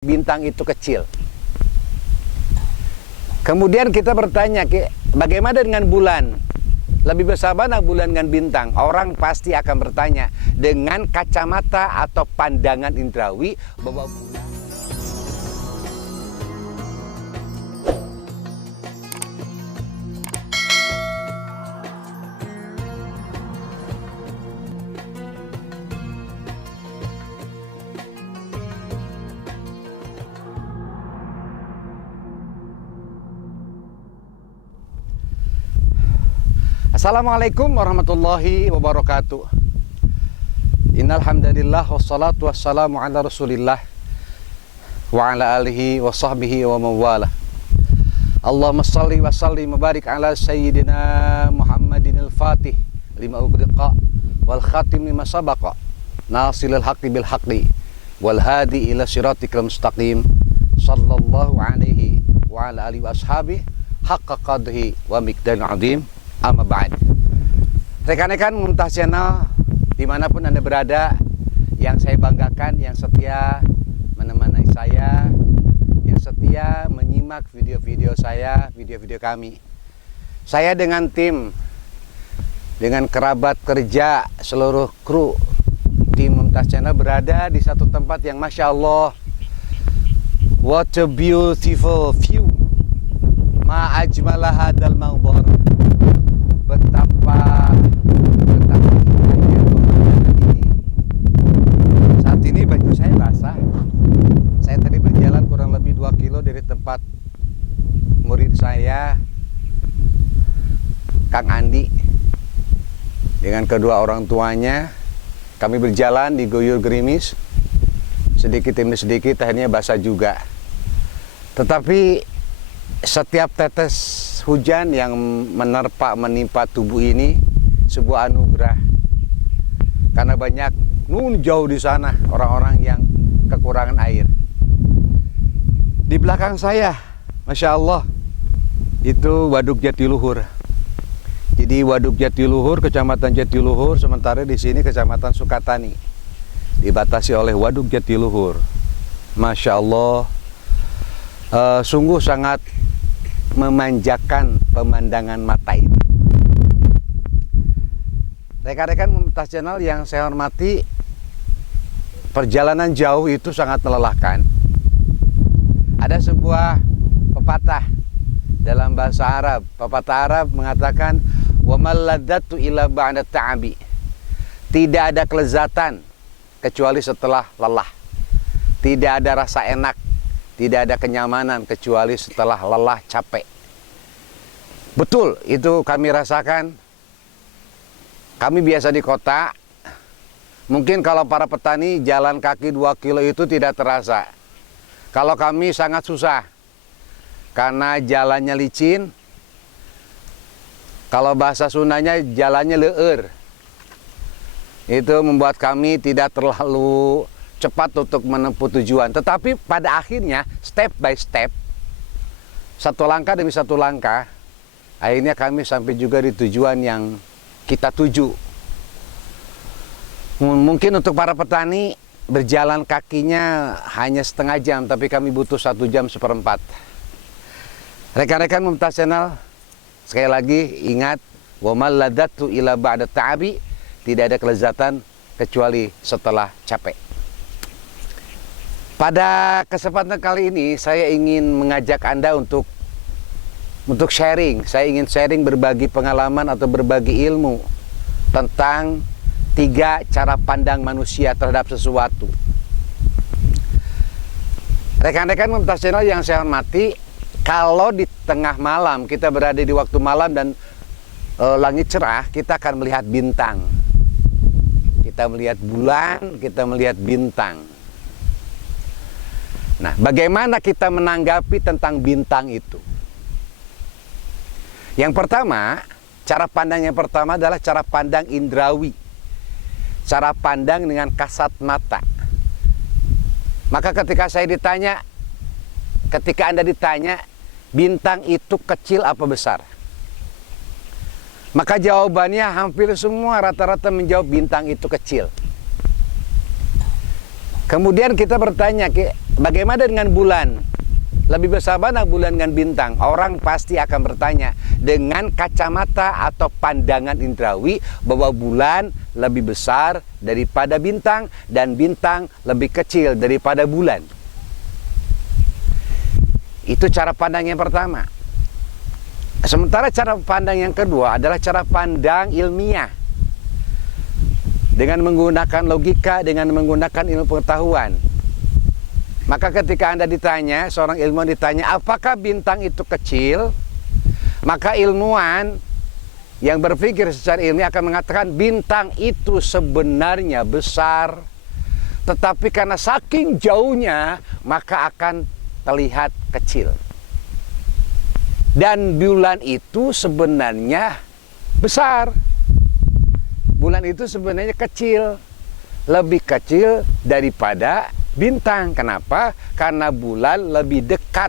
bintang itu kecil. Kemudian kita bertanya, bagaimana dengan bulan? Lebih besar mana bulan dengan bintang? Orang pasti akan bertanya dengan kacamata atau pandangan indrawi bahwa bulan. Assalamualaikum warahmatullahi wabarakatuh. Innal hamdalillah wassalatu wassalamu ala Rasulillah wa ala alihi wa sahbihi wa mawala. Allahumma salli wa sallim wa barik ala sayyidina Muhammadin al-Fatih lima ughriqa wal khatim lima sabaqa nasilil haqqi bil haqqi wal hadi ila siratikal mustaqim sallallahu alaihi wa ala alihi wa ashabihi haqqa qadrihi wa miqdaril azim. Amma ba'd. Rekan-rekan Mumtaz Channel dimanapun Anda berada, yang saya banggakan, yang setia menemani saya, yang setia menyimak video-video saya, video-video kami. Saya dengan tim, dengan kerabat kerja, seluruh kru tim Mumtaz Channel berada di satu tempat yang Masya Allah, what a beautiful view. Ma ajmala hadal mawdhar. Betapa indahnya pemandangan ini. Saat ini baju saya basah. Saya tadi berjalan kurang lebih 2 kilo dari tempat murid saya, Kang Andi, dengan kedua orang tuanya. Kami berjalan di guyur gerimis, sedikit demi sedikit akhirnya basah juga. Tetapi setiap tetes hujan yang menimpa tubuh ini sebuah anugerah, karena banyak jauh di sana orang-orang yang kekurangan air. Di belakang saya, Masya Allah, itu Waduk Jatiluhur. Jadi Waduk Jatiluhur, Kecamatan Jatiluhur, sementara di sini Kecamatan Sukatani dibatasi oleh Waduk Jatiluhur. Masya Allah, sungguh sangat memanjakan pemandangan mata ini. Rekan-rekan Mumtaz Channel yang saya hormati, perjalanan jauh itu sangat melelahkan. Ada sebuah pepatah dalam bahasa Arab. Pepatah Arab mengatakan, wa malladatu ila ba'da ta'abi. Tidak ada kelezatan kecuali setelah lelah. Tidak ada rasa enak, tidak ada kenyamanan kecuali setelah lelah, capek. Betul, itu kami rasakan. Kami biasa di kota. Mungkin kalau para petani jalan kaki 2 kilo itu tidak terasa. Kalau kami sangat susah, karena jalannya licin. Kalau bahasa Sundanya jalannya leur. Itu membuat kami tidak terlalu cepat untuk menempuh tujuan. Tetapi pada akhirnya, step by step, satu langkah demi satu langkah, akhirnya kami sampai juga di tujuan yang kita tuju. Mungkin untuk para petani, berjalan kakinya hanya setengah jam, tapi kami butuh 1 jam seperempat. Rekan-rekan Mumtaz Channel, sekali lagi ingat, wa malladatu ila ba'da ta'abi, tidak ada kelezatan kecuali setelah capek. Pada kesempatan kali ini saya ingin mengajak Anda untuk sharing. Saya ingin sharing, berbagi pengalaman atau berbagi ilmu tentang 3 cara pandang manusia terhadap sesuatu. Rekan-rekan Mumtaz Channel yang saya hormati, kalau di tengah malam, kita berada di waktu malam dan langit cerah, kita akan melihat bintang. Kita melihat bulan, kita melihat bintang. Nah, bagaimana kita menanggapi tentang bintang itu? Yang pertama, cara pandang yang pertama adalah cara pandang indrawi. Cara pandang dengan kasat mata. Maka ketika Anda ditanya, bintang itu kecil apa besar? Maka jawabannya hampir semua rata-rata menjawab bintang itu kecil. Kemudian kita bertanya, bagaimana dengan bulan? Lebih besar mana bulan dengan bintang? Orang pasti akan bertanya dengan kacamata atau pandangan indrawi bahwa bulan lebih besar daripada bintang dan bintang lebih kecil daripada bulan. Itu cara pandang yang pertama. Sementara cara pandang yang kedua adalah cara pandang ilmiah. Dengan menggunakan logika, dengan menggunakan ilmu pengetahuan. Maka ketika Anda ditanya, seorang ilmuwan ditanya, apakah bintang itu kecil? Maka ilmuwan yang berpikir secara ilmiah akan mengatakan bintang itu sebenarnya besar. Tetapi karena saking jauhnya, maka akan terlihat kecil. Dan bulan itu sebenarnya besar. Bulan itu sebenarnya kecil. Lebih kecil daripada bintang. Kenapa? Karena bulan lebih dekat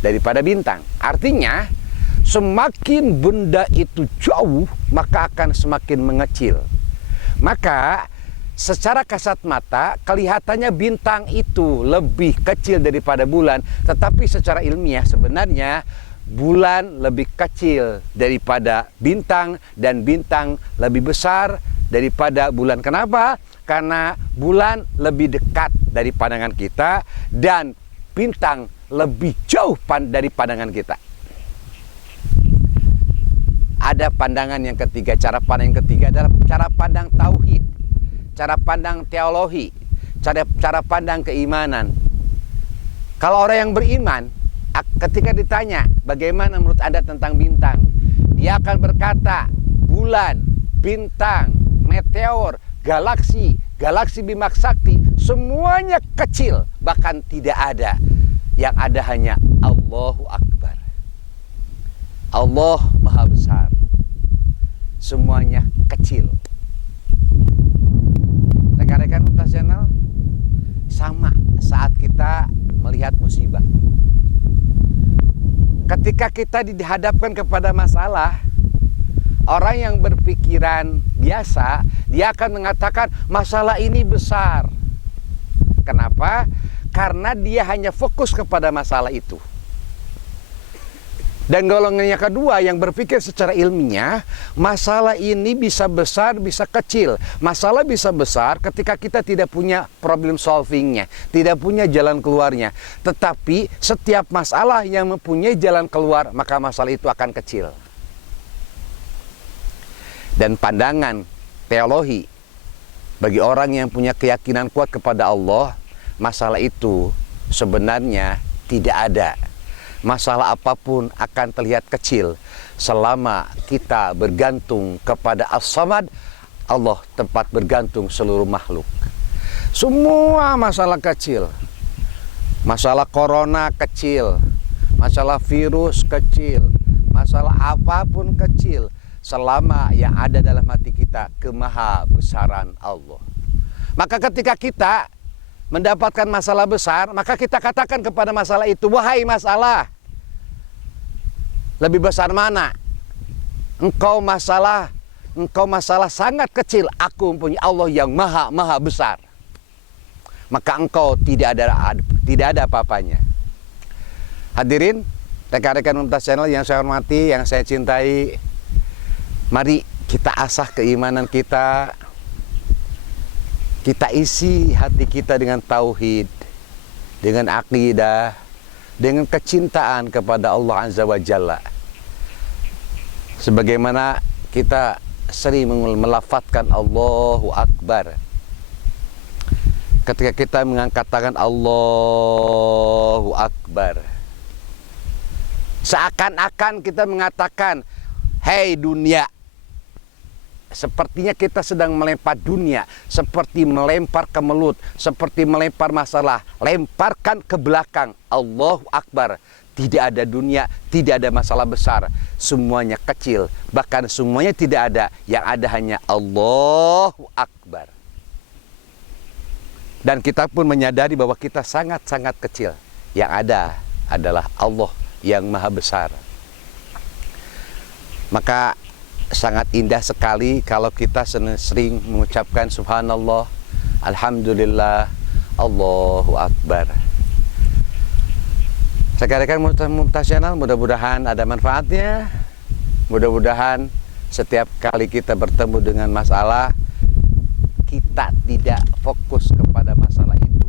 daripada bintang. Artinya, semakin benda itu jauh, maka akan semakin mengecil. Maka, secara kasat mata, kelihatannya bintang itu lebih kecil daripada bulan. Tetapi secara ilmiah sebenarnya, bulan lebih kecil daripada bintang dan bintang lebih besar daripada bulan. Kenapa? Karena bulan lebih dekat dari pandangan kita dan bintang lebih jauh dari pandangan kita. Ada pandangan yang ketiga, cara pandang yang ketiga adalah cara pandang tauhid, cara pandang teologi, cara pandang keimanan. Kalau orang yang beriman, ketika ditanya bagaimana menurut Anda tentang bintang, dia akan berkata bulan, bintang, meteor, galaksi Bima Sakti, semuanya kecil, bahkan tidak ada. Yang ada hanya Allahu Akbar. Allah Maha Besar. Semuanya kecil. Rekan-rekan Untas Channel, sama saat kita melihat musibah. Ketika kita dihadapkan kepada masalah, orang yang berpikiran biasa, dia akan mengatakan masalah ini besar. Kenapa? Karena dia hanya fokus kepada masalah itu. Dan golongan yang kedua yang berpikir secara ilmiah, masalah ini bisa besar, bisa kecil. Masalah bisa besar ketika kita tidak punya problem solvingnya, tidak punya jalan keluarnya. Tetapi setiap masalah yang mempunyai jalan keluar, maka masalah itu akan kecil. Dan pandangan teologi bagi orang yang punya keyakinan kuat kepada Allah, masalah itu sebenarnya tidak ada. Masalah apapun akan terlihat kecil selama kita bergantung kepada As-Samad, Allah tempat bergantung seluruh makhluk. Semua masalah kecil. Masalah corona kecil, masalah virus kecil, masalah apapun kecil, selama yang ada dalam hati kita kemaha besaran Allah. Maka ketika kita mendapatkan masalah besar, maka kita katakan kepada masalah itu, wahai masalah, lebih besar mana? Engkau masalah sangat kecil, aku mempunyai Allah yang maha besar. Maka engkau tidak ada apa-apanya. Hadirin, rekan-rekan Untas Channel yang saya hormati, yang saya cintai, mari kita asah keimanan kita. Kita isi hati kita dengan tauhid, dengan akidah, dengan kecintaan kepada Allah Azza wa Jalla. Sebagaimana kita sering melafadzkan Allahu Akbar. Ketika kita mengangkat tangan Allahu Akbar, seakan-akan kita mengatakan, hei dunia, sepertinya kita sedang melempar dunia, seperti melempar kemelut, seperti melempar masalah. Lemparkan ke belakang. Allahu Akbar. Tidak ada dunia, tidak ada masalah besar. Semuanya kecil, bahkan semuanya tidak ada. Yang ada hanya Allahu Akbar. Dan kita pun menyadari bahwa kita sangat-sangat kecil. Yang ada adalah Allah yang maha besar. Maka sangat indah sekali kalau kita sering mengucapkan subhanallah, Alhamdulillah, Allahu Akbar. Rekan-rekan Mumtaz Channel, mudah-mudahan ada manfaatnya. Mudah-mudahan setiap kali kita bertemu dengan masalah, kita tidak fokus kepada masalah itu,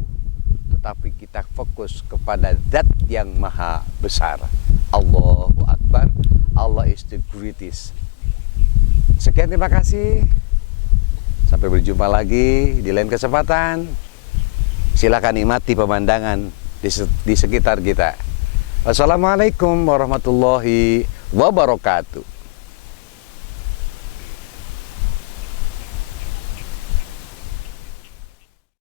tetapi kita fokus kepada Zat yang maha besar. Allahu Akbar, Allah is the greatest. Sekian, terima kasih. Sampai berjumpa lagi di lain kesempatan. Silakan nikmati pemandangan di sekitar kita. Wassalamualaikum warahmatullahi wabarakatuh.